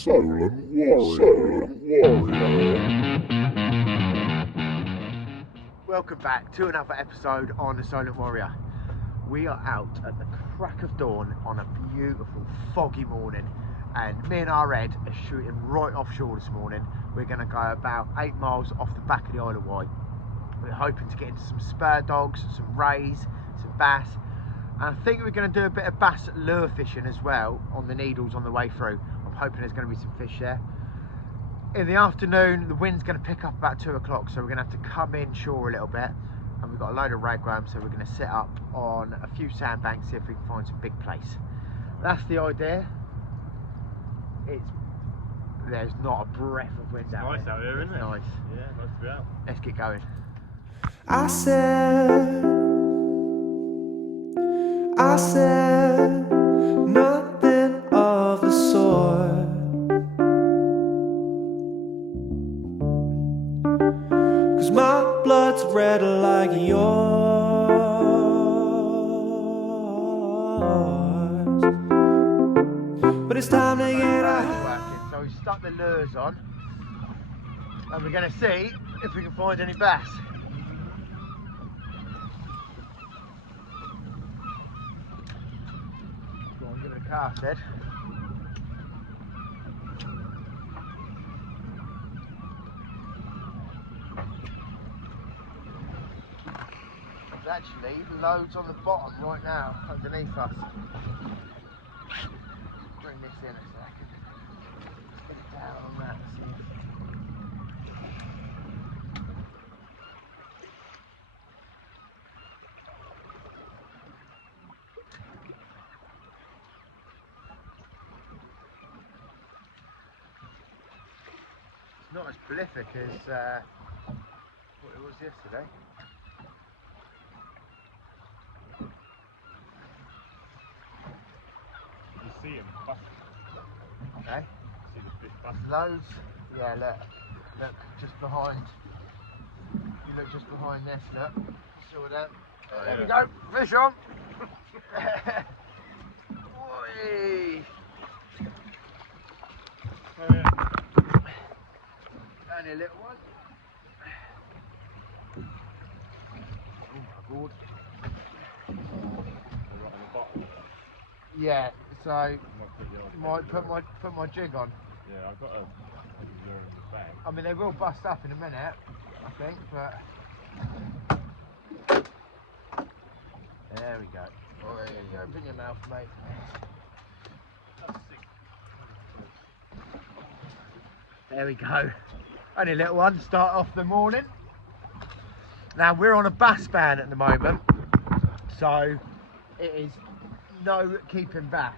Solent Warrior. Welcome back to another episode on the Solent Warrior. We are out at the crack of dawn on a beautiful foggy morning, and me and our Ed are shooting right offshore this morning. We're going to go about 8 miles off the back of the Isle of Wight. We're hoping to get into some spur dogs, some rays, some bass, and I think we're going to do a bit of bass lure fishing as well on the Needles on the way through. I'm hoping there's going to be some fish there. In the afternoon, the wind's going to pick up about 2 o'clock, so we're going to have to come inshore a little bit, and we've got a load of ragworms, so we're going to set up on a few sandbanks, see if we can find some big place. That's the idea. There's not a breath of wind out there. Nice out here, isn't it? Nice. Yeah, nice to be out. Let's get going. I said nothing of the sort. 'Cause my blood's red like yours. But it's time to get out. So we stuck the lures on, and we're going to see if we can find any bass. Go on, give it a cast, Ed. There's actually loads on the bottom right now, underneath us. Bring this in a second. Get it down on that. See. It's not as prolific as what it was yesterday. You see him bust. Okay. See the fish bust. Loads. Yeah, look, just behind. You look just behind this, look. Saw that. Oh, There yeah. we go. Fish on. Oi. Oh, yeah. Only a little one. Oh my god. They're right on the bottom. Yeah, so Might put you on. might put my jig on. Yeah, I've got a lure in the bag. I mean, they will bust up in a minute, I think, but there we go. Oi, open your mouth, mate. There we go. Only a little one. Start off the morning. Now we're on a bass ban at the moment, so it is no keeping bass.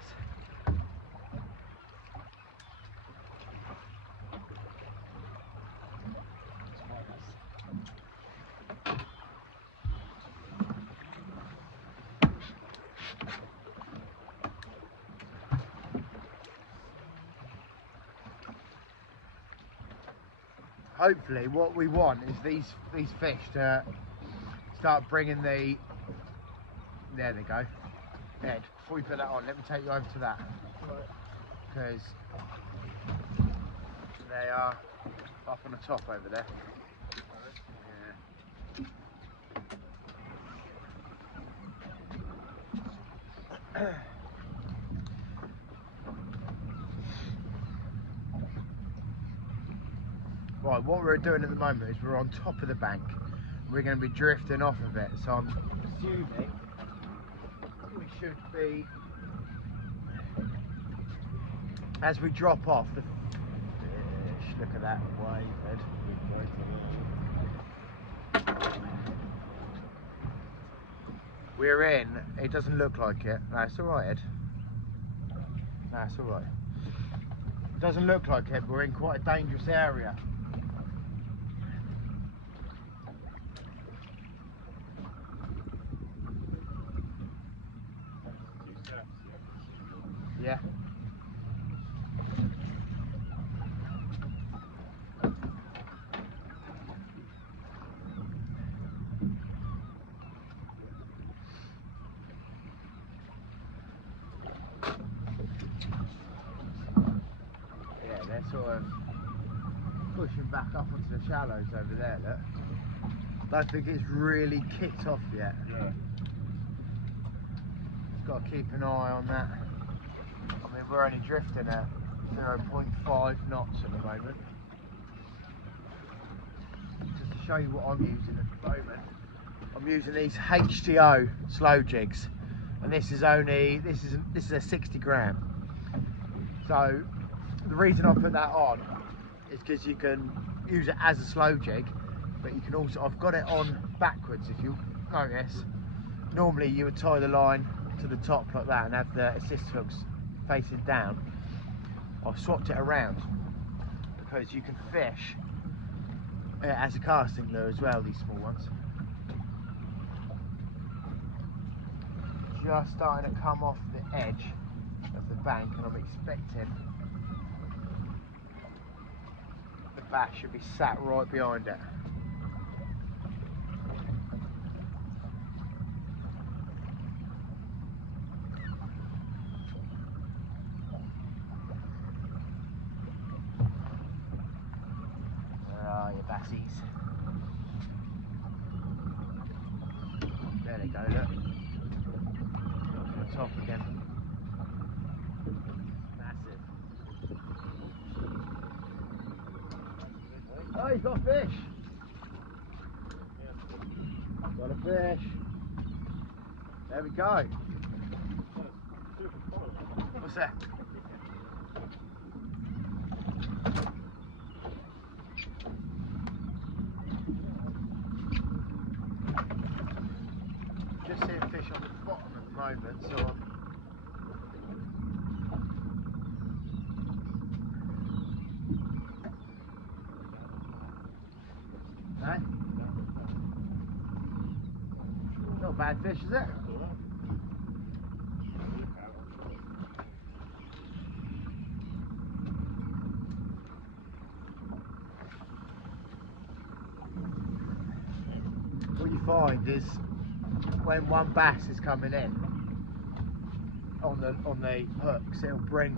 Hopefully what we want is these fish to start bringing the, there they go. Ed, before you put that on, let me take you over to that, because they are up on the top over there. Yeah. Right, what we're doing at the moment is we're on top of the bank. We're going to be drifting off of it, so I'm assuming we should be, as we drop off, the fish, look at that wave, Ed. We're in, it doesn't look like it. No, it's alright, Ed. No, it's alright. It doesn't look like it, but we're in quite a dangerous area. Yeah. pushing back up onto the shallows over there, look. Don't think it's really kicked off yet. Yeah. Just got to keep an eye on that. I mean, we're only drifting at 0.5 knots at the moment. Just to show you what I'm using at the moment, I'm using these HTO slow jigs, and this is a 60 gram. So the reason I put that on is because you can use it as a slow jig, but you can also, I've got it on backwards if you notice. Normally you would tie the line to the top like that and have the assist hooks facing down. I've swapped it around because you can fish as a casting lure as well, these small ones. Just starting to come off the edge of the bank, and I'm expecting the bass should be sat right behind it. Where are you, bassies? There they go, look. On top again. Massive. Oh, he's got a fish. Got a fish. There we go. What's that? Just seeing fish on the bottom at the moment, so I'm no? Not a bad fish, is it? What you find is when one bass is coming in on the hooks, it'll bring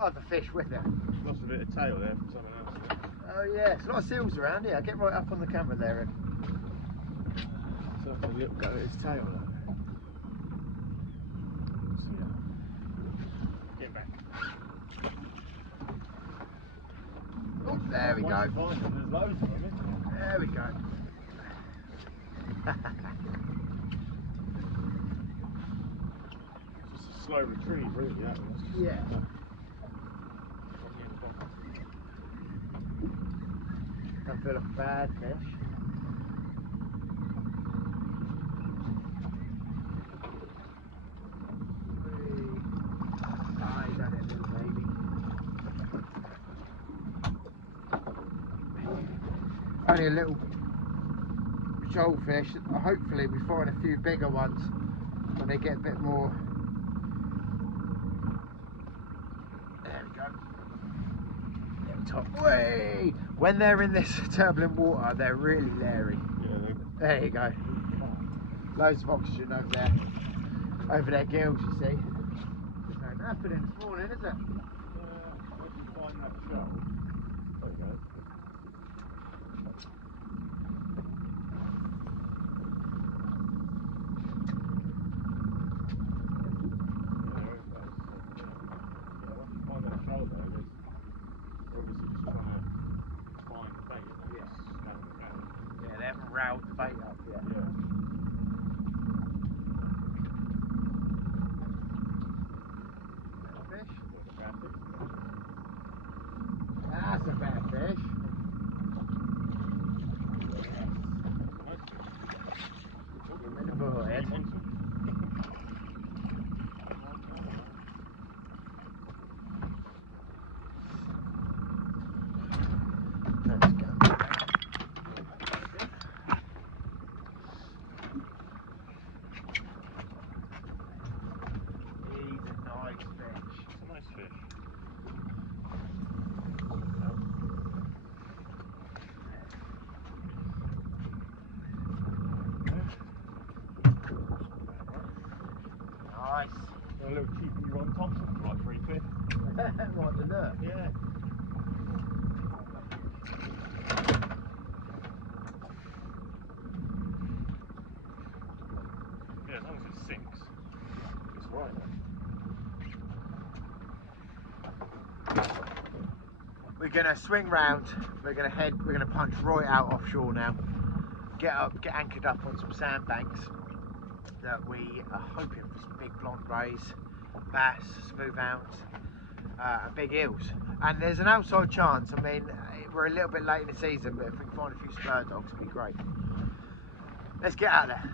other fish with it. Lost a bit of tail there from someone else. Oh yeah, there's a lot of seals around here. Get right up on the camera there, Ed. So a little go at his tail. See that? Get back. Oh, there we go. There's loads of them, isn't there? There we go. Just a slow retrieve, really. That was. Yeah. Don't feel a bad fish. Ah, he's had it, little baby. Only a little shoal fish. Hopefully we find a few bigger ones when they get a bit more. There we go. Little top. Way! When they're in this turbulent water, they're really leery. Yeah, There you go. Loads of oxygen over there. Over their gills, you see. There's no happening this morning, is it? where'd you find that shell? There you go. Yeah, they haven't riled the bait up yet. Fish? That's a better fish. Oh, Ed. Let's go. He's a nice fish. It's a nice fish. Nice. A little cheeky Ron Thompson for like 3 quid. What the look? Yeah. Right. We're gonna swing round. We're gonna punch right out offshore now. Get anchored up on some sandbanks that we are hoping for some big blonde rays, bass, smooth ounce, and big eels. And there's an outside chance. I mean, we're a little bit late in the season, but if we can find a few spur dogs, it'd be great. Let's get out there.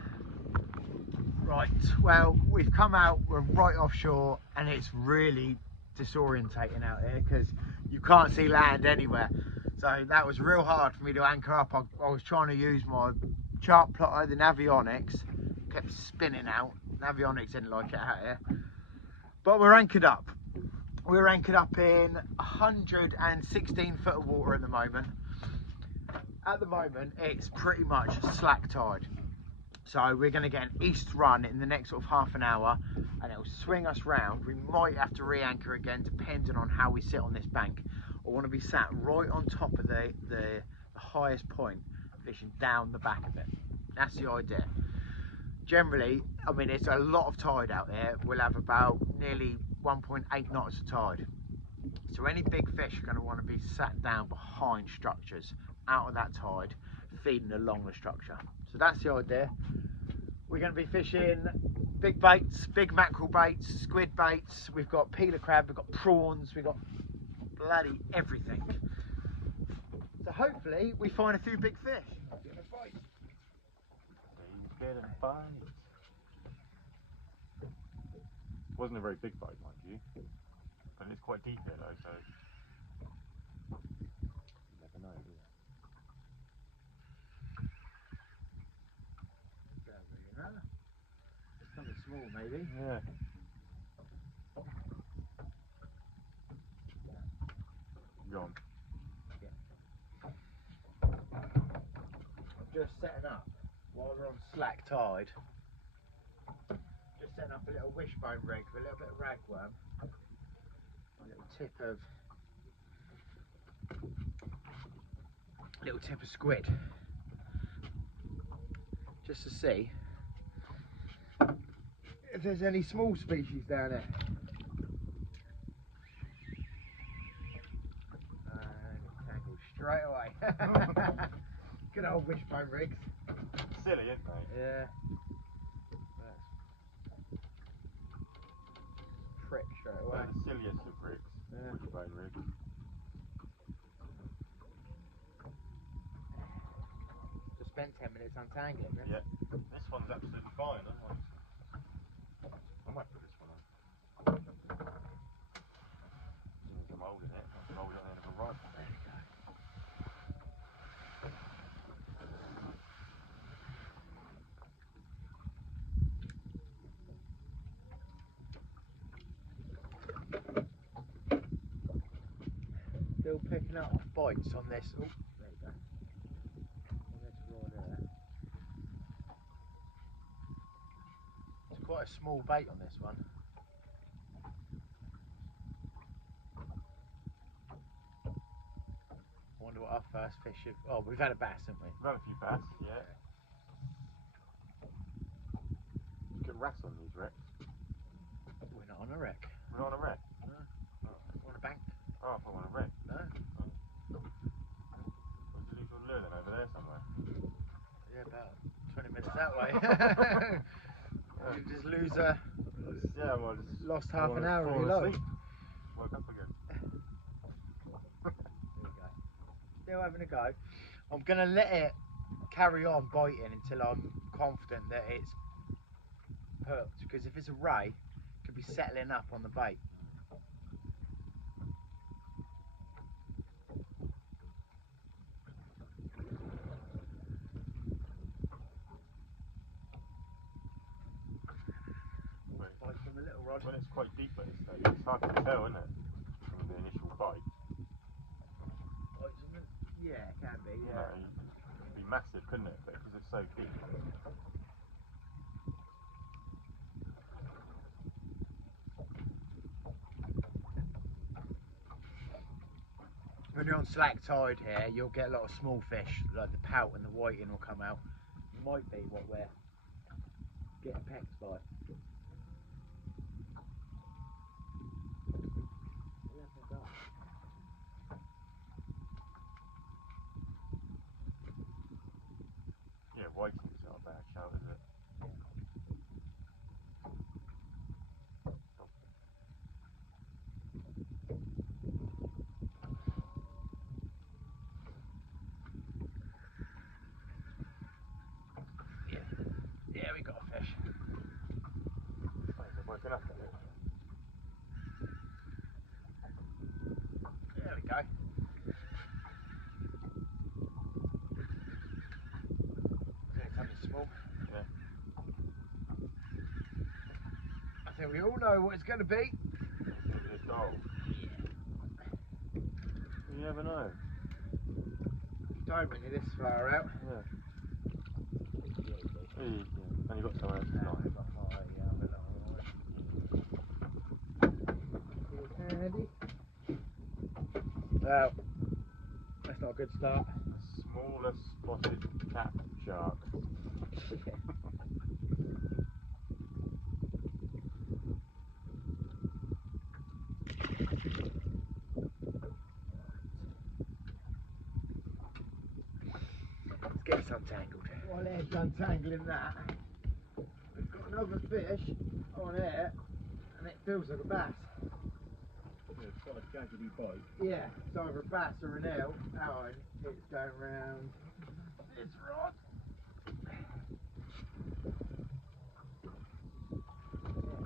Right, well, we've come out, we're right offshore, and it's really disorientating out here because you can't see land anywhere. So that was real hard for me to anchor up. I was trying to use my chart plotter, the Navionics, kept spinning out. Navionics didn't like it out here. But we're anchored up. We're anchored up in 116 foot of water at the moment. At the moment, it's pretty much slack tide. So we're going to get an east run in the next sort of half an hour, and it'll swing us round. We might have to re-anchor again, depending on how we sit on this bank. I want to be sat right on top of the highest point, fishing down the back of it. That's the idea. Generally, I mean, it's a lot of tide out there. We'll have about nearly 1.8 knots of tide. So any big fish are going to want to be sat down behind structures, out of that tide, feeding along the structure. So that's the idea. We're going to be fishing big baits, big mackerel baits, squid baits. We've got peeler crab, we've got prawns, we've got bloody everything. So hopefully we find a few big fish. Wasn't a very big bite, mind you, but it's quite deep here though, so you never know, do you? Something small maybe. Yeah. Go on. Just setting up while we're on slack tide. Just setting up a little wishbone rig with a little bit of ragworm, a little tip of squid, just to see if there's any small species down there. Tangled straight away. Good old wishbone rigs. Silly, isn't they? Yeah. Prick straight away. They're the silliest of rigs. Yeah. Wishbone rigs. Just spent 10 minutes untangling it. Yeah. This one's absolutely fine. I might put this one on. There's some mould in it. I can hold it on the end of a rifle. There you go. Still picking up bites on this. Oh, there you go. On this rod there. It's quite a small bait on this one. I wonder what our first fish is. Oh, we've had a bass, haven't we? We've had a few bass, yeah. You get rats on these wrecks. We're not on a wreck. We're not on a wreck? No. On a bank. Oh, I thought we were on a wreck. No. What's the little lure then over there somewhere? Yeah, about 20 minutes that way. You just lose Yeah, well, just lost half an hour of your life. Woke up again. There you go. Still having a go. I'm going to let it carry on biting until I'm confident that it's hooked, because if it's a ray, it could be settling up on the bait. From the little rod. When it's quite deep at this stage, it's hard to tell, isn't it? From the initial bite. Yeah, it can be. You Yeah. know, it could be massive, couldn't it? But because it's so deep. When you're on slack tide here, you'll get a lot of small fish, like the pout and the whiting will come out. Might be what we're getting pecked by. can have to. There we go. It's only small. Yeah. I think we all know what it's going to be. It's dull. You never know. You don't when you're this far out. Yeah. And you've got someone else to not. Handy. Well, that's not a good start. Smallest spotted cap shark. Let's get this untangled. While Ed's untangling that, we've got another fish on here, and it feels like a bass. It's quite a jaggedy bite. Yeah, it's either a bass or an eel. Oh, and it's going round this rod. Yeah,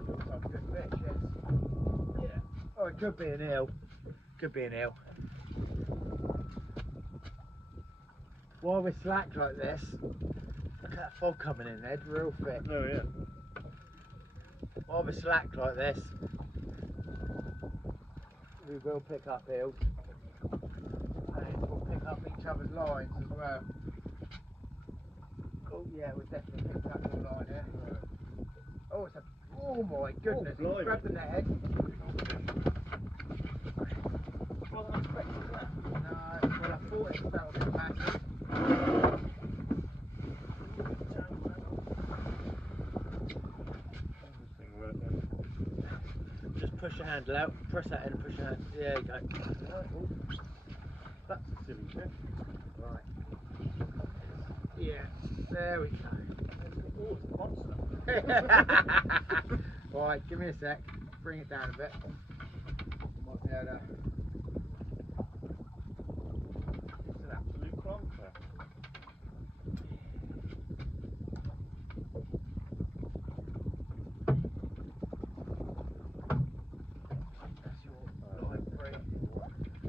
it looks like a good fish, yes. Yeah. Oh, it could be an eel. Could be an eel. While we're slack like this, look at that fog coming in, Ed, real thick. Oh yeah. While we're slack like this, we will pick up eels. And we'll pick up each other's lines as well. Oh yeah, we've definitely picked up your line here. Oh, it's a, oh my goodness, Oh, grab the net, Ed. Wasn't expecting that. No, well I thought it felt a bit massive. Just push your handle out, press that in and push your hand. There you go. That's a silly fish. Right. Yeah, there we go. Oh, it's a monster. Right, give me a sec. Bring it down a bit. Might be able to. It's an absolute clunker. That's your line, Breem.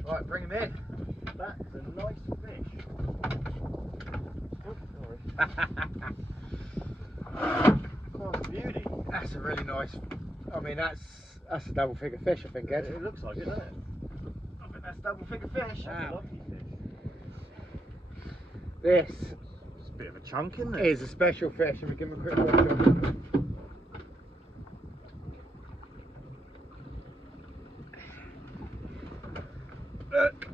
Right, bring him in. That's a nice fish. Oh, sorry. Oh, beauty. That's a really nice. I mean, that's a double figure fish, I think, Ed. It looks like it, doesn't it? I think that's double figure fish. That's a lucky fish. This It's a bit of a chunk, isn't it? is a special fish, and we give him a quick look. Look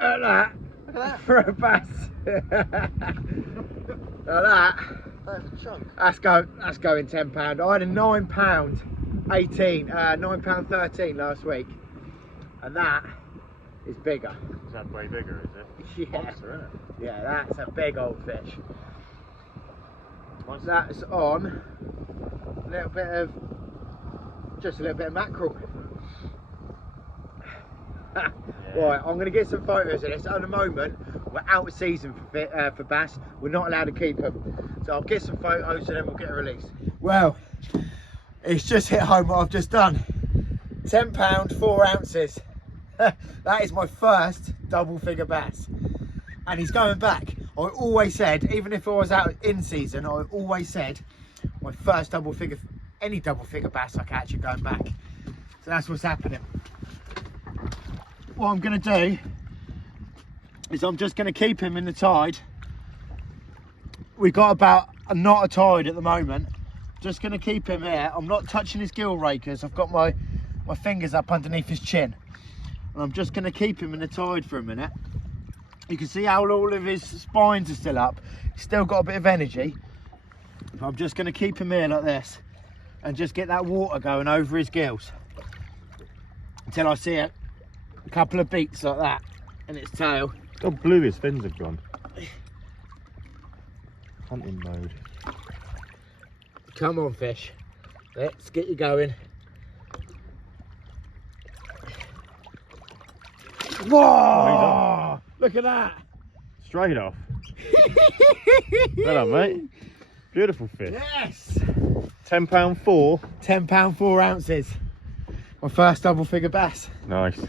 at that. Look at that. For a bass. Look at that. That's a chunk. That's going £10. I had a £9.18, £9.13 last week, and that is bigger. Is that way bigger, is it? Yeah. Monster, isn't it? Yeah, that's a big old fish. Nice. That's on a little bit of, just a little bit of mackerel. Right, I'm going to get some photos of this. At the moment, we're out of season for bass. We're not allowed to keep them. So I'll get some photos and then we'll get a release. Well, it's just hit home what I've just done. £10, 4 ounces. That is my first double figure bass. And he's going back. I always said, even if I was out in season, I always said my first double figure, any double figure bass I catch are going back. So that's what's happening. What I'm going to do is I'm just going to keep him in the tide. We've got about a knot of tide at the moment. Just going to keep him here. I'm not touching his gill rakers. I've got my fingers up underneath his chin. And I'm just going to keep him in the tide for a minute. You can see how all of his spines are still up. He's still got a bit of energy. But I'm just going to keep him here like this and just get that water going over his gills until I see it. A couple of beats like that in its tail. How blue his fins have gone. Hunting mode. Come on, fish. Let's get you going. Whoa! Look at that. Straight off. Well done, mate. Beautiful fish. Yes. £10 4. £10 4 ounces. My first double figure bass. Nice.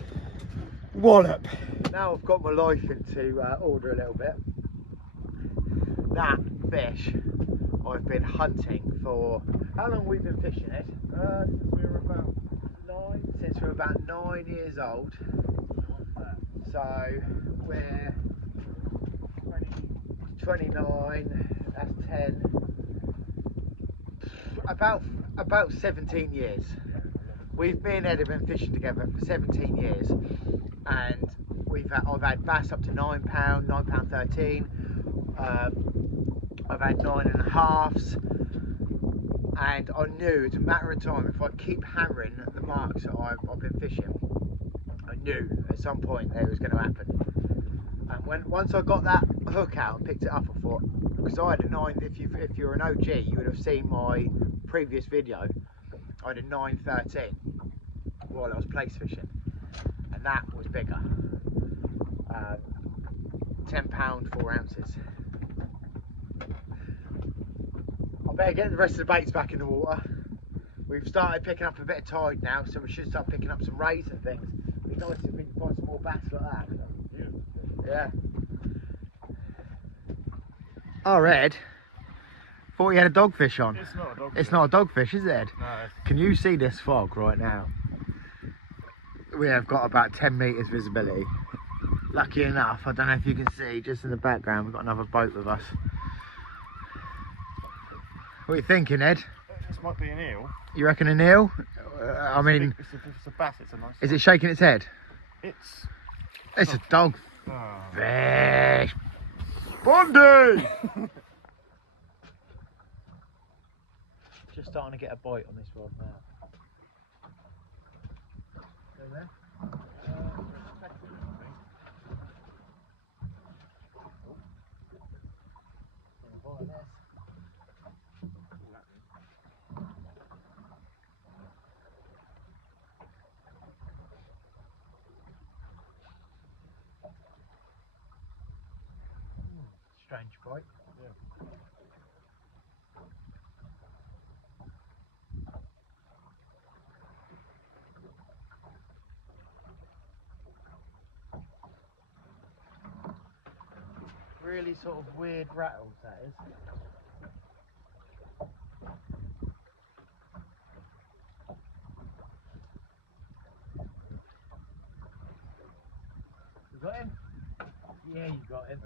Wallop. Now I've got my life into order a little bit. That fish I've been hunting for. How long have we been fishing it? Since we were about 9 years old. So we're 29. That's 10. About 17 years. We've been Ed have been fishing together for 17 years, and I've had bass up to £9, £9.13. I've had 9.5s, and I knew it's a matter of time. If I keep hammering the marks that I've been fishing, I knew at some point it was going to happen. And once I got that hook out and picked it up, I thought, because I had a 9. If you're an OG, you would have seen my previous video. I had a 9.13 while I was place fishing, and that was bigger. £10 4 ounces. I better get the rest of the baits back in the water. We've started picking up a bit of tide now, so we should start picking up some rays and things. It'd be nice if we can find some more bass like that. Yeah. Oh, Ed, thought you had a dogfish on. It's not a dogfish. It's not a dogfish, is it, Ed? No. Can you see this fog right now? We have got about 10 metres visibility. Lucky enough, I don't know if you can see, just in the background, we've got another boat with us. What are you thinking, Ed? This might be an eel. You reckon an eel? I mean, it's a bass. It's a nice. is it shaking its head? It's a dog oh. fish. Bondi! Just starting to get a bite on this rod now. There? Strange bite. Yeah. Really sort of weird rattles, that is. You got him? Yeah, you got him.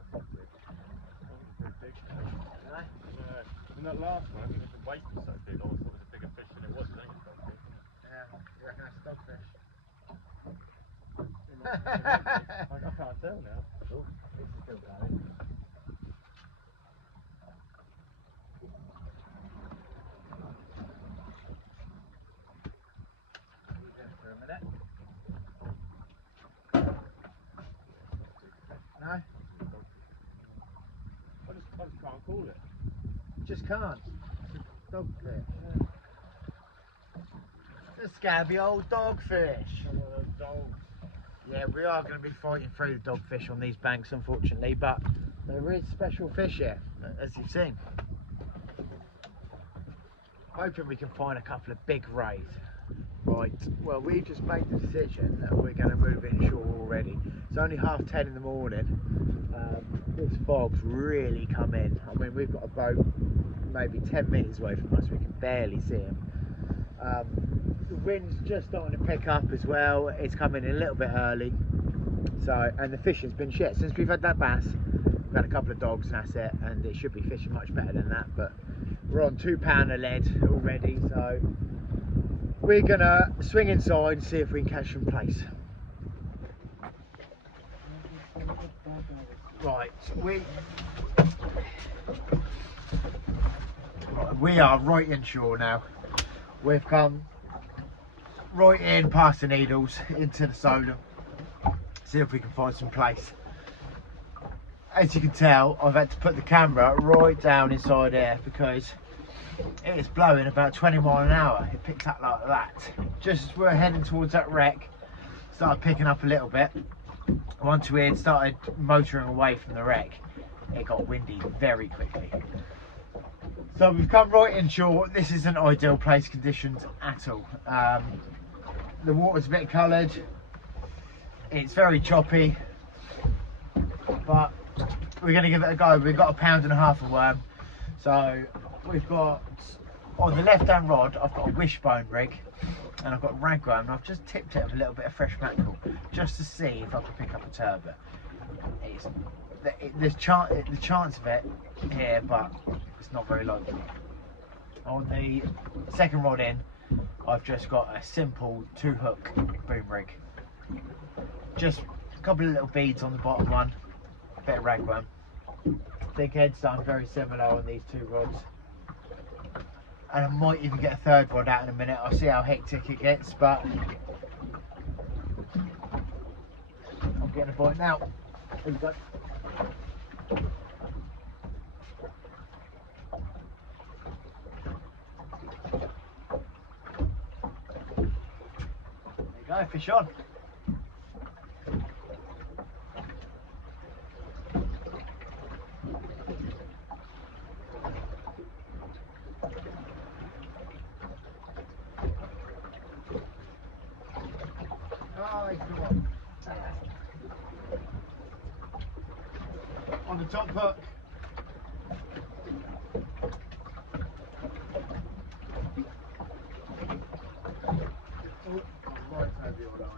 In that last one, I think the weight was so big, I thought it was a bigger fish than it was. I think it's a dogfish. Yeah, you reckon that's a dogfish? I can't tell now. Oh, this is still going. For a minute. No? I just can't call it. Just can't. It's a dogfish. Yeah. A scabby old dogfish. Dogs. Yeah, we are going to be fighting through the dogfish on these banks, unfortunately, but there is special fish here, as you've seen. Hoping we can find a couple of big rays. Right, well, we just made the decision that we're going to move inshore already. It's only 10:30 in the morning. This fog's really come in. I mean, we've got a boat maybe 10 metres away from us, we can barely see him. The wind's just starting to pick up as well. It's coming in a little bit early. So, and the fishing's been shit. Since we've had that bass, we've had a couple of dogs and that's it, and it should be fishing much better than that, but we're on £2 a lead already, so we're gonna swing inside and see if we can catch some place. Right, we are right inshore now. We've come right in past the needles into the Solent. See if we can find some place. As you can tell, I've had to put the camera right down inside there because it is blowing about 20 miles an hour. It picked up like that. Just as we're heading towards that wreck, started picking up a little bit. Once we had started motoring away from the wreck, it got windy very quickly. So So we've come right inshore. This isn't ideal place conditions at all. The water's a bit coloured. It's very choppy, but we're going to give it a go. We've got 1.5 pounds of worm. So we've got, on the left hand rod, I've got a wishbone rig and I've got ragworm, and I've just tipped it with a little bit of fresh mackerel just to see if I can pick up a turbot. There's the chance of it here, but it's not very likely. On the second rod in, I've just got a simple 2-hook boom rig. Just a couple of little beads on the bottom one, a bit of ragworm. Big head's done very similar on these 2 rods. And I might even get a 3rd rod out in a minute. I'll see how hectic it gets, but I'm getting a bite now. Here we go. There you go, fish on. On the top hook. Oh, right over your line.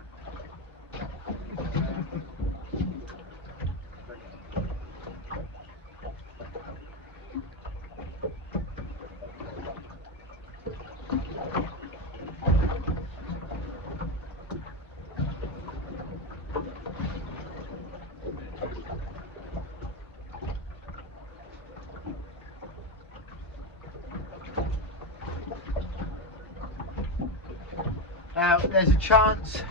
Now there's a chance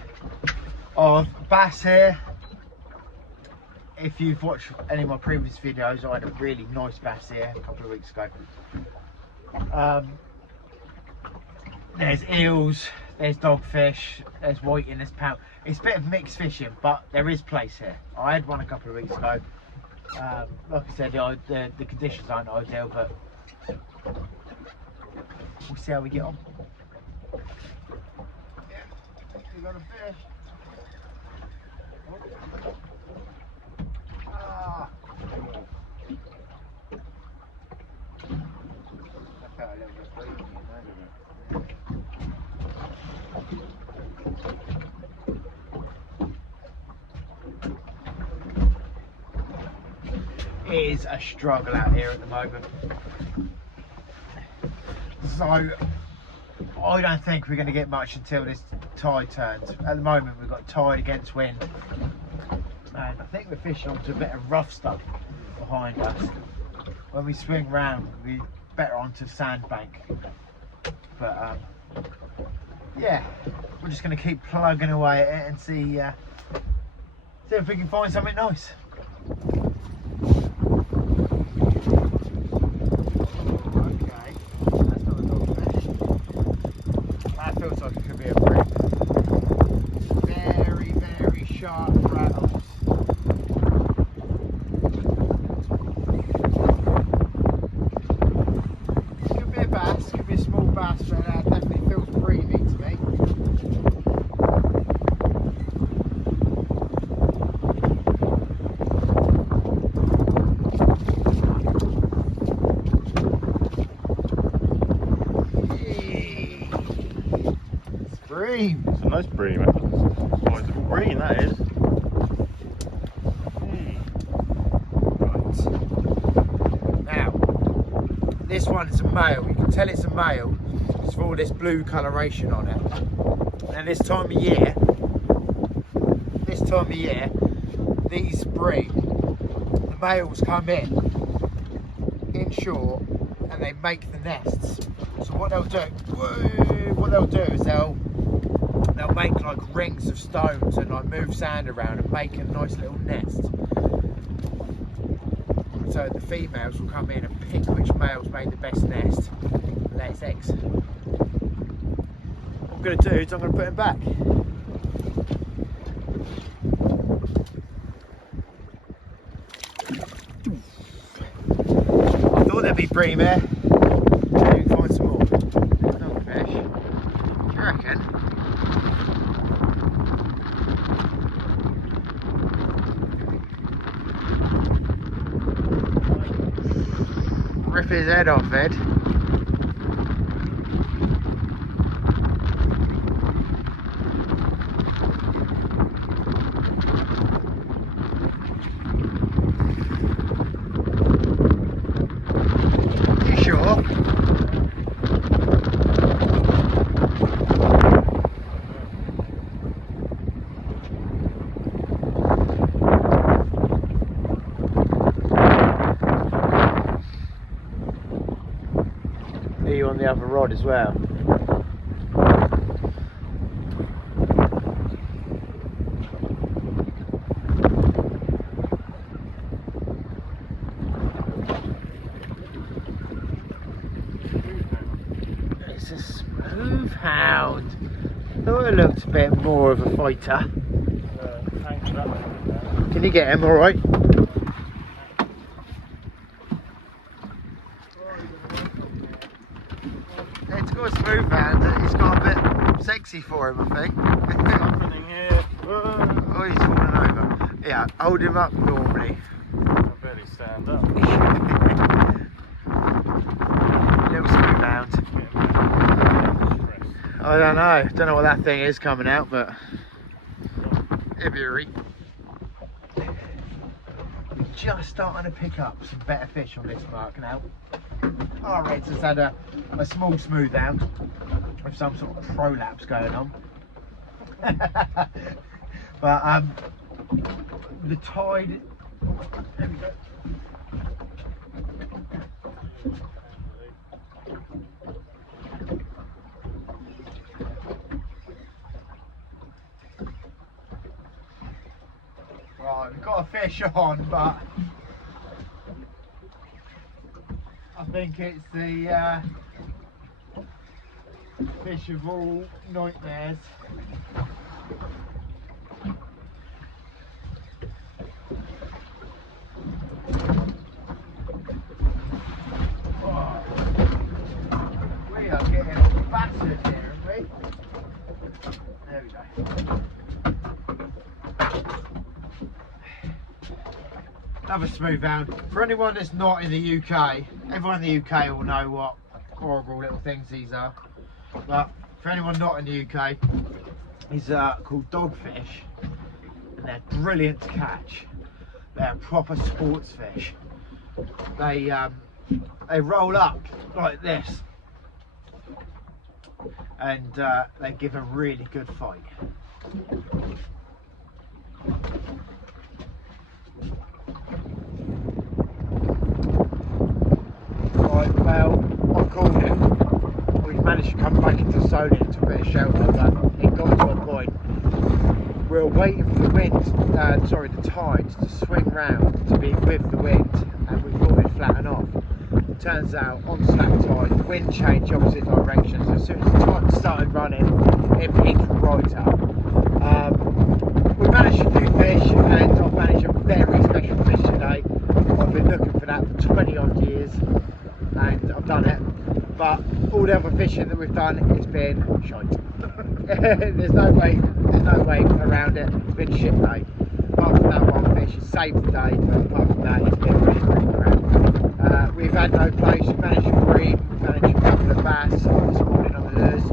of bass here. If you've watched any of my previous videos, I had a really nice bass here a couple of weeks ago. There's eels, there's dogfish, there's whiting, there's pout. It's a bit of mixed fishing, but there is place here. I had one a couple of weeks ago. Like I said, the conditions aren't ideal, but we'll see how we get on. We got a fish. Oh. Ah. That felt a little bit breezy, It is a struggle out here at the moment. So I don't think we're going to get much until this tide turns. At the moment we've got tide against wind, and I think we're fishing onto a bit of rough stuff behind us. When we swing round, we're better onto sandbank. But yeah, we're just going to keep plugging away at it and see if we can find something nice. Feels like it could be a break. Very, very sharp rattles. Could be a bass, could be a small bass, but definitely feels breamy to me. Breem. It's a nice bream. Sizable bream, that is. Right. Now, this one is a male. You can tell it's a male because of all this blue coloration on it. And this time of year, these bream, the males come inshore, and they make the nests. So what they'll do is they'll make like rings of stones and like move sand around and make a nice little nest. So the females will come in and pick which males made the best nest and lay its eggs. What I'm going to do is I'm going to put him back. I thought there'd be bream here. rip his head off, Ed. You sure? Are you on the other rod as well? It's a smooth hound. Thought it looked a bit more of a fighter. Can you get him alright? It's got a smooth hound. It's got a bit sexy for him, I think. Happening here. Oh, he's falling over. Yeah, hold him up normally. I barely stand up. Little smooth hound. I don't know. Don't know what that thing is coming out, but it'll be alright. Just starting to pick up some better fish on this mark now. Our Reds has had a small smooth hound with some sort of prolapse going on. But the tide, there we go. Right, we've got a fish on, but I think it's the fish of all nightmares. Oh, we are getting battered here, aren't we? There we go. Another smooth hound. For anyone that's not in the UK, everyone in the UK will know what horrible little things these are. But for anyone not in the UK, these are called dogfish, and they're brilliant to catch. They're proper sports fish. They roll up like this, and they give a really good fight. Right, well, I called it. We've managed to come back into Solent to a bit of shelter, but it got to a point. We were waiting for the wind, the tide to swing round to be with the wind, and we thought it'd flatten off. Turns out, on slack tide, the wind changed opposite directions. As soon as the tide started running, it picked right up. We managed to do fish, and I've managed a very special fish today. I've been looking for that for 20 odd years, and I've done it. But all the other fishing that we've done has been shite. there's no way around it. It's been shit day. Apart from that one fish, it saved the day, but apart from that, it's been really crap. We've had no place. We've managed to bream, we've managed a couple of bass this morning on the lures.